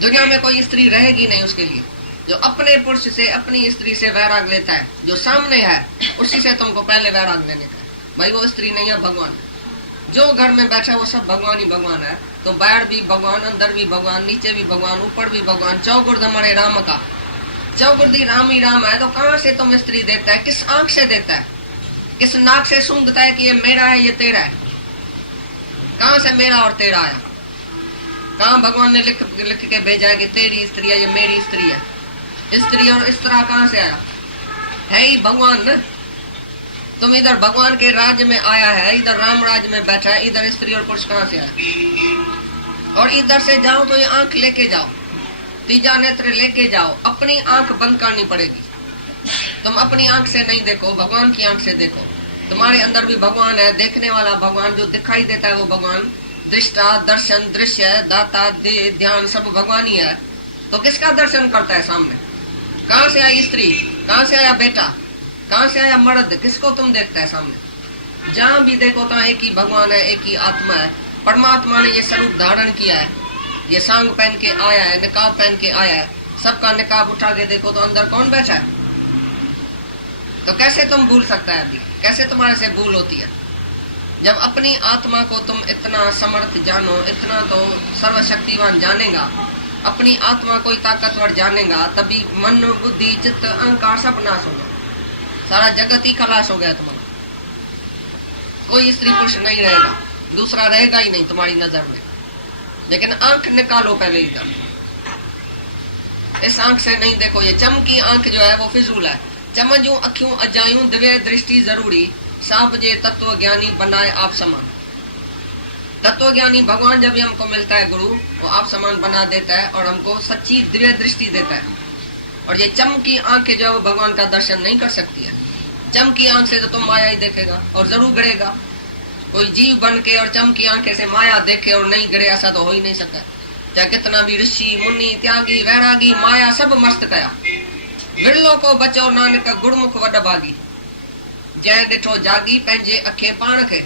दुनिया में कोई स्त्री रहेगी नहीं उसके लिए जो अपने पुरुष से, अपनी स्त्री से वैराग लेता है। जो सामने है उसी से तुमको पहले वैराग लेने का है। भाई वो स्त्री नहीं है, भगवान। जो घर में बैठा है वो सब भगवान ही भगवान है। तो बाहर भी भगवान, अंदर भी भगवान, नीचे भी भगवान, ऊपर भी भगवान। चौगुर्द हमारे राम का, चौगुर्दी राम ही राम है। तो कहाँ से तुम स्त्री देता है? किस आंख से देता है? किस नाक से सूंघता है कि ये मेरा है, ये तेरा है? कहाँ से मेरा और तेरा आया? कहाँ भगवान ने लिख के भेजा है कि तेरी स्त्री है, ये मेरी स्त्री है? स्त्री और इस तरह कहाँ से आया? है ही भगवान न। तुम इधर भगवान के राज्य में आया है, इधर राम राज्य में बैठा है, इधर स्त्री और पुरुष कहाँ से आया? और इधर से जाओ तो ये आंख लेके जाओ, तीजा नेत्र लेके जाओ। अपनी आंख बंद करनी पड़ेगी। तुम अपनी आंख से नहीं देखो, भगवान की आंख से देखो। तुम्हारे अंदर भी भगवान है, देखने वाला भगवान, जो दिखाई देता है वो भगवान। दृष्टा, दर्शन, दृश्य, दाता, ध्यान सब भगवान ही है। तो किसका दर्शन करता है सामने? कहाँ से आई स्त्री? कहाँ से आया बेटा? कहाँ से आया मर्द? किसको तुम देखता है सामने? जहाँ भी देखो तो एक ही भगवान है, एक ही आत्मा है। परमात्मा ने ये स्वरूप धारण किया है, ये सांग पहन के आया है, निकाब पहन के आया है। सबका निकाब उठा के देखो तो अंदर कौन बैठा है? तो कैसे तुम भूल सकता है? अभी कैसे तुम्हारे से भूल होती है? जब अपनी आत्मा को तुम इतना समर्थ जानो, इतना तो सर्वशक्तिवान जानेगा, अपनी आत्मा कोई ताकतवर जानेगा, तभी मन, बुद्धि, चित्त, अहंकार सब नाश होगा। सारा जगत ही खलास हो गया तुम्हारा। कोई स्त्री पुरुष नहीं रहेगा, दूसरा रहेगा ही नहीं तुम्हारी नजर में। लेकिन आंख निकालो पहले इधर। इस आंख से नहीं देखो। ये चमकी आंख जो है वो फिजूल है। चमजू अखियों अजायूं दिव्य दृष्टि जरूरी, साप जे तत्व ज्ञानी बनाए आप समान। तत्व ज्ञानी भगवान जब भी हमको मिलता है गुरु, वो आप समान बना देता है और हमको सच्ची दिव्य दृष्टि देता है। और ये चमकी आंख जो है वो भगवान का दर्शन नहीं कर सकती है। चमकी आंख से तो तुम माया ही देखेगा और जरूर गिरेगा। कोई जीव बन के और चमकी आंखें से माया देखे और नहीं गिरे, ऐसा तो हो ही नहीं सकता। चाहे कितना भी ऋषि, मुनि, त्यागी, वैरागी, माया सब मस्त गया। विरलो को बचो नानक गुरमुख वड भागी, जय डिठो जागी पंहिंजे अखे पाण खे।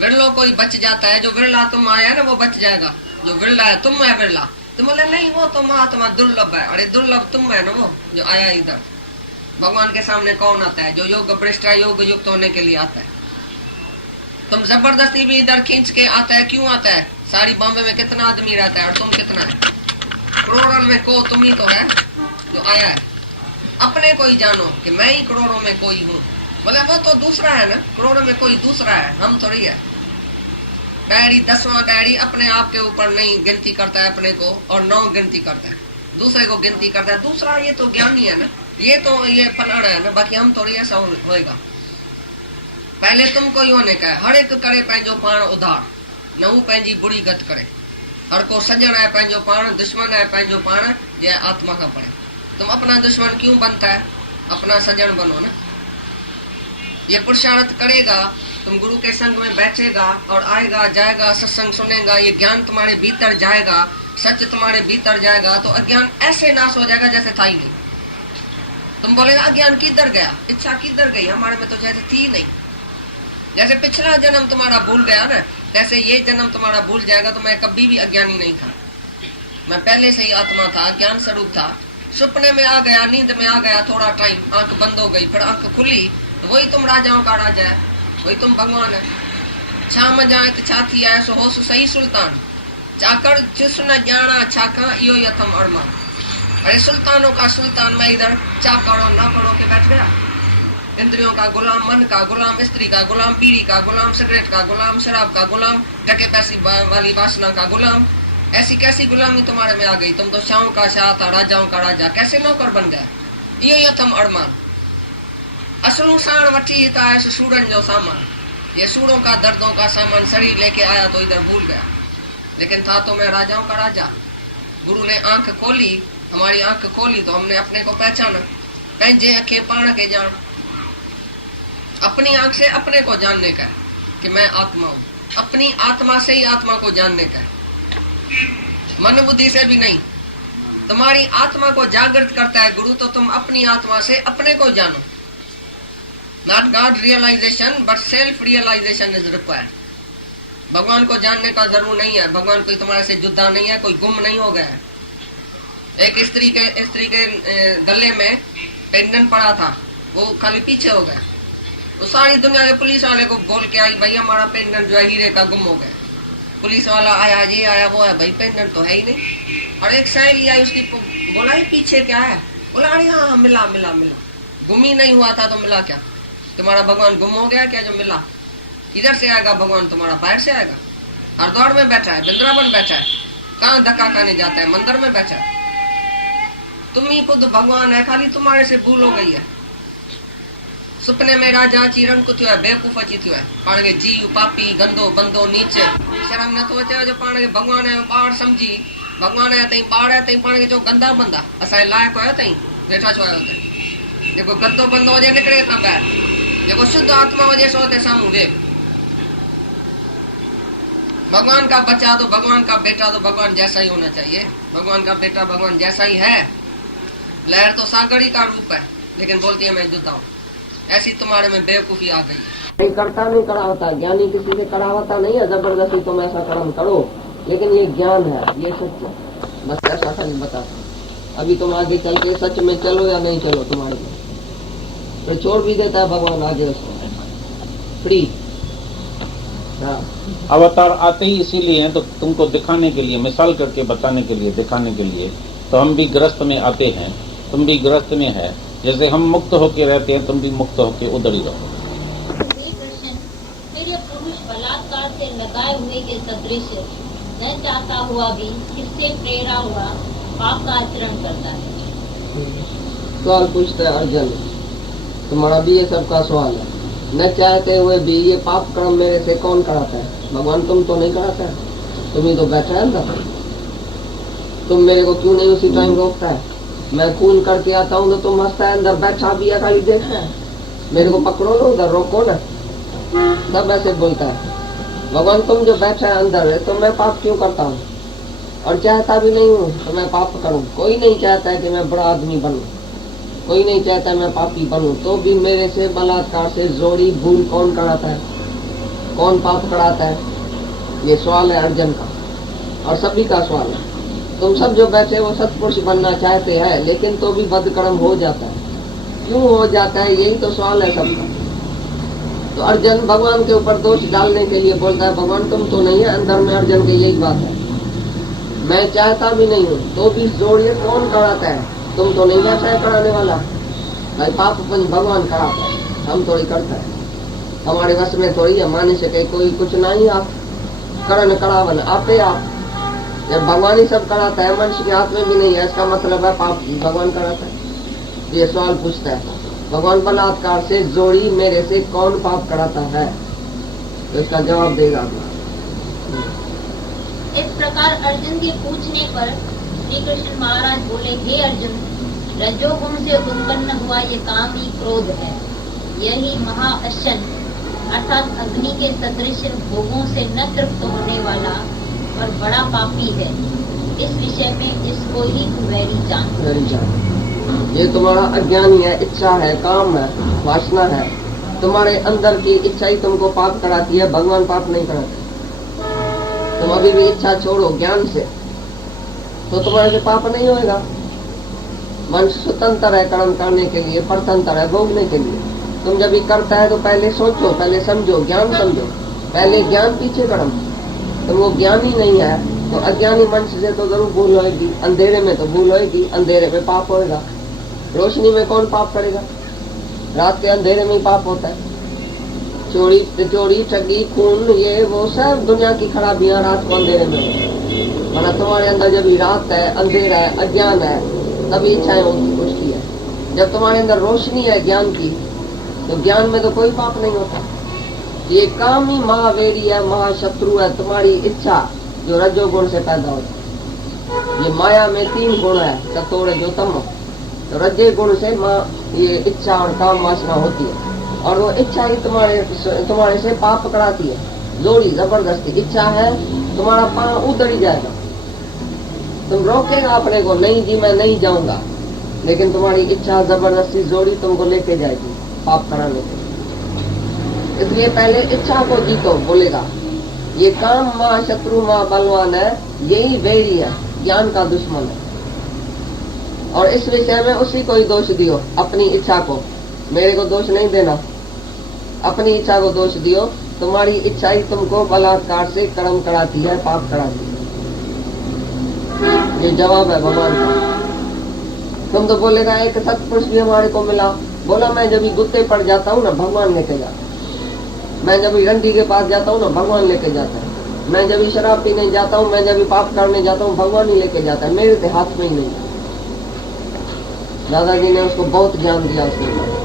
विरलो कोई बच जाता है। जो विरला तुम आया ना वो बच जाएगा। जो विरला है तुम है विरला। तुम बोले नहीं वो तो महात्मा दुर्लभ है। अरे दुर्लभ तुम है ना वो जो आया इधर। भगवान के सामने कौन आता है? जो योग भ्रष्ट योग युक्त होने के लिए आता है। तुम जबरदस्ती भी इधर खींच के आता है। क्यों आता है? सारी बॉम्बे में कितना आदमी रहता है और तुम कितना है? करोड़ों में को तुम ही तो है जो आया है। अपने को ही जानो कि मैं ही करोड़ों में कोई हूँ। बोले वो तो दूसरा है ना, करोड़ों में कोई दूसरा है, हम थोड़ी है। डायरी 10वां डायरी अपने आप के ऊपर नहीं गिनती करता है अपने को, और 9 गिनती करता है, दूसरे को गिनती करता है। दूसरा ये तो ज्ञानी है ना, ये तो ये फलाना है ना, बाकी हम थोड़ी ऐसा होएगा। पहले तुमको ही होने का है। हर एक करे पंहिंजो पाण उधार, न हू पंहिंजी बुरी गत करे। हर को सजन है पंहिंजो पाण, दुश्मन है पंहिंजो पाण, ये आत्मा का पड़े। तुम अपना दुश्मन क्यों बनता है? अपना सजन बनो ना। ये पुरुषार्थ करेगा, तुम गुरु के संग में बैठेगा और आएगा जाएगा, सत्संग सुनेगा, ये ज्ञान तुम्हारे भीतर जाएगा, सच तुम्हारे भीतर जाएगा, तो अज्ञान ऐसे नाश हो जाएगा जैसे था ही नहीं। तुम बोलेगा अज्ञान किधर गया, इच्छा किधर गई, हमारे में तो जैसे थी नहीं। जैसे पिछला जन्म तुम्हारा भूल गया ना, तैसे ये जन्म तुम्हारा भूल जाएगा। तो मैं कभी भी अज्ञानी नहीं था, मैं पहले से ही आत्मा था, ज्ञान स्वरूप था। सपने में आ गया, नींद में आ गया, थोड़ा टाइम आंख बंद हो गई, फिर आंख खुली, तो वही तुम राजाओं का राजा है, वही तुम भगवान है। छा मजा छा थी है सो हो सही सुल्तान, चाकर चुस न जाना छाका इो यथम अरमा। अरे सुल्तानों का सुल्तान मैं इधर चा करो ना करो के बैठ गया। इंद्रियों का गुलाम, मन का गुलाम, स्त्री का गुलाम, बीड़ी का गुलाम, सिगरेट का गुलाम, शराब का गुलाम, टके पैसी वाली वासना का गुलाम। ऐसी कैसी गुलामी तुम्हारे में आ गई? तुम तो शाहों का शाह था, राजाओं का राजा, कैसे नौकर बन गया? इहो यथम अरमान। असलू साण वठी हिता है सूरन जो सामान। ये सूरों का दर्दों का सामान शरीर लेके आया तो इधर भूल गया, लेकिन था तो मैं राजाओं का राजा। गुरु ने आंख खोली, हमारी आंख खोली, तो हमने अपने को पहचाना। पंहिंजे अखे पाण के जान। अपनी आंख से अपने को जानने का है कि मैं आत्मा हूँ। अपनी आत्मा से ही आत्मा को जानने का है, मन बुद्धि से भी नहीं। तुम्हारी आत्मा को जागृत करता है गुरु, तो तुम अपनी आत्मा से अपने को जानो। Not God realization, but self realization is required. भगवान को जानने का जरूर नहीं है, भगवान कोई तुम्हारे से जुदा नहीं है, कोई गुम नहीं हो गया है। एक स्त्री के गले में पेंडेंट पड़ा था, वो खाली पीछे हो गया। तो सारी दुनिया के पुलिस वाले को बोल के आई, भाई हमारा पेंडेंट जो है हीरे का गुम हो गया। पुलिस वाला आया, ये आया वो है, भाई पेंडेंट तो है ही नहीं। और एक सहेली आई, उसकी बोला ये पीछे क्या है? बोला अरे हाँ मिला मिला मिला। गुम ही नहीं हुआ था तो मिला क्या? तुम्हारा भगवान गुम हो गया क्या जो मिला? इधर से आएगा भगवान तुम्हारा, बाहर से आएगा? हरिद्वार में बैठा है, वृंदावन बैठा है, कहाँ धक्का खाने जाता है? मंदिर में बैठा है। तुम ही खुद भगवान है, खाली तुम्हारे से भूल हो गई है। सुपने में राजा चीरन को थियो है, बेवकूफ अची थियो है, पाण के जीव पापी गंदो बंदो नीचे शर्म न तो अचे जो पाण के भगवान है ॿार समझी भगवान है तई ॿार है तई पाण के जो गंदा बंदा असां लायक है तई वेठा छो आयो ते जेको गंदो बंदो हुजे निकरे था ॿाहिरि, जेको शुद्ध आत्मा हुजे सो ते साम्हूं वे। भगवान का बच्चा तो भगवान का बेटा तो भगवान जैसा ही होना चाहिए। भगवान का बेटा भगवान जैसा ही है। लहर तो सागर ही का रूप है, लेकिन बोलती है मैं जुदा हूँ। ऐसी तुम्हारे में बेवकूफी आ गई। करता नहीं करा होता, ज्ञानी किसी से करा होता नहीं है जबरदस्ती तुम ऐसा कर्म करो, लेकिन ये ज्ञान है, ये सच है, बस ऐसा खाली बताता। अभी तुम आगे चल के सच में चलो या नहीं चलो तुम्हारे में, फिर छोड़ भी देता है भगवान आगे उसको फ्री। अवतार आते ही इसीलिए हैं, तो तुमको दिखाने के लिए, मिसाल करके बताने के लिए, दिखाने के लिए। तो हम भी ग्रस्त में आते हैं, तुम भी ग्रस्त में है। जैसे हम मुक्त होके रहते हैं, तुम भी मुक्त होके उधर ही रहो। फिर पुरुष बलात्कार से लगाए हुए के सदृश न चाहता हुआ भी किससे प्रेरा हुआ पाप का आचरण करता है। सवाल पूछता है अर्जुन, तुम्हारा भी ये सबका सवाल है। न चाहते हुए भी ये पाप कर्म मेरे से कौन कराता है? भगवान तुम तो नहीं कराता है, तुम ही तो बैठा है अंदर। तुम मेरे को क्यों नहीं उसी टाइम रोकता है? मैं खून करके आता हूँ तो तुम हंसता है, अंदर बैठा भी है खाली देख रहा है। मेरे को पकड़ो ना उधर, रोको ना, तब ऐसे बोलता है। भगवान तुम जो बैठा है अंदर है तो मैं पाप क्यों करता हूँ? और चाहता भी नहीं हूँ तो मैं पाप करूँ। कोई नहीं चाहता है कि मैं बड़ा आदमी बनूं, कोई नहीं चाहता मैं पापी बनूं, तो भी मेरे से बलात्कार से जोड़ी भूल कौन कराता है? कौन पाप कराता है? ये सवाल है अर्जुन का और सभी का सवाल है। तुम सब जो बैठे वो सत्पुरुष बनना चाहते हैं, लेकिन तो भी बदकर्म हो जाता है। क्यों हो जाता है? यही तो सवाल है सबका। तो अर्जुन भगवान के ऊपर दोष डालने के लिए बोलता है भगवान तुम तो नहीं है। अंदर में अर्जुन की यही बात है, मैं चाहता भी नहीं हूँ तो भी जोड़िए कौन कराता है? तुम तो नहीं बैठा है कराने वाला भाई। पाप भगवान कराता है, हम थोड़ी करता है, हमारे वश में थोड़ी है। मान सके कोई कुछ नहीं, आप करण करावन आते आप। जब भगवान ही सब कराता है, मनुष्य के हाथ में भी नहीं है, इसका मतलब है पाप भगवान कराता है। ये सवाल पूछता है भगवान बलात्कार से जोड़ी मेरे से कौन पाप कराता है? तो इसका जवाब देगा। इस प्रकार अर्जुन के पूछने पर श्री कृष्ण महाराज बोले, हे अर्जुन, रजोगुण से उत्पन्न हुआ ये काम ही क्रोध है। यही महाअशन अर्थात अग्नि के सदृश भोगों से न तृप्त होने वाला और बड़ा पापी है। इस विषय में इसको ही वैरी जान। ये तुम्हारा अज्ञानी है, इच्छा है, काम है, वासना है। तुम्हारे अंदर की इच्छा ही तुमको पाप कराती है, भगवान पाप नहीं कराते। तुम अभी भी इच्छा छोड़ो ज्ञान से, तो तुम्हारे से पाप नहीं होएगा। मनुष्य स्वतंत्र है कर्म करने के लिए, परतंत्र है भोगने के लिए। तुम जब भी करता है तो पहले सोचो, पहले समझो, ज्ञान समझो, पहले ज्ञान पीछे कर्म। तुम वो ज्ञान ही नहीं है तो अज्ञानी मनुष्य से तो जरूर भूल होगी, अंधेरे में तो भूल होगी, अंधेरे में पाप होएगा। रोशनी में कौन पाप करेगा? रात के अंधेरे में ही पाप होता है। चोरी ठगी खून ये वो सब दुनिया की खराबियां रात को अंधेरे में। वरना तुम्हारे अंदर जब रात है, अंधेरा है, अज्ञान है, तभी इच्छाएं उठती है। जब तुम्हारे अंदर रोशनी है ज्ञान की, तो ज्ञान में तो कोई पाप नहीं होता। ये काम ही महावेरी है, महाशत्रु है तुम्हारी इच्छा, जो रजोगुण से पैदा होती है। ये माया में 3 गुण है, सतोड़ जो तम। तो रजे गुण से ये इच्छा और काम वासना होती है, और वो इच्छा ही तुम्हारे से पाप कराती है। जोड़ी जबरदस्ती इच्छा है, तुम्हारा पांव उधर ही जाएगा। तुम रोकेगा अपने को, नहीं जी मैं नहीं जाऊंगा, लेकिन तुम्हारी इच्छा जबरदस्ती जोड़ी तुमको लेके जाएगी पाप कराने के लिए। इसलिए पहले इच्छा को जीतो बोलेगा, ये काम माँ शत्रु माँ बलवान है, यही वैरी है, ज्ञान का दुश्मन है। और इस विषय में उसी को ही दोष दियो, अपनी इच्छा को। मेरे को दोष नहीं देना, अपनी इच्छा को दोष दियो। तुम्हारी इच्छा ही तुमको बलात्कार से कर्म कराती है, पाप कराती है। ये जवाब है भगवान का। तुम तो बोलेगा एक सत्पुरुष भी हमारे को मिला, बोला मैं जब भी गुत्ते पड़ जाता हूँ ना, भगवान लेके जाता है। मैं जब भी रंडी के पास जाता हूँ ना, भगवान लेके जाता है। मैं जब भी शराब पीने जाता हूँ, मैं जब भी पाप करने जाता हूँ, भगवान ही लेके जाता है, मेरे हाथ में ही नहीं। दादाजी ने उसको बहुत ज्ञान दिया। उसने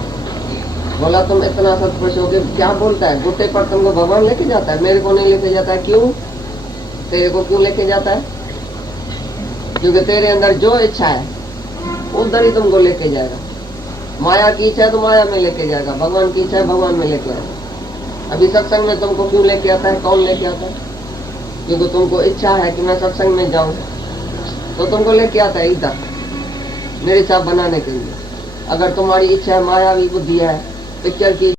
बोला तुम इतना सत्पुरुष हो के क्या बोलता है, गुत्ते पर तुमको भगवान लेके जाता है, मेरे को नहीं लेके जाता है। क्यों? तेरे को क्यों लेके जाता है? क्योंकि तेरे अंदर जो इच्छा है उधर ही तुमको लेके जाएगा। माया की इच्छा है तो माया में लेके जाएगा, भगवान की इच्छा है भगवान में लेके आएगा। अभी सत्संग में तुमको क्यों लेके आता है? कौन लेके आता है? क्योंकि तुमको इच्छा है कि मैं सत्संग में जाऊं, तो तुमको लेके आता है इधर मेरे साथ बनाने के लिए। अगर तुम्हारी इच्छा है, मायावी बुद्धि है, पिक्चर की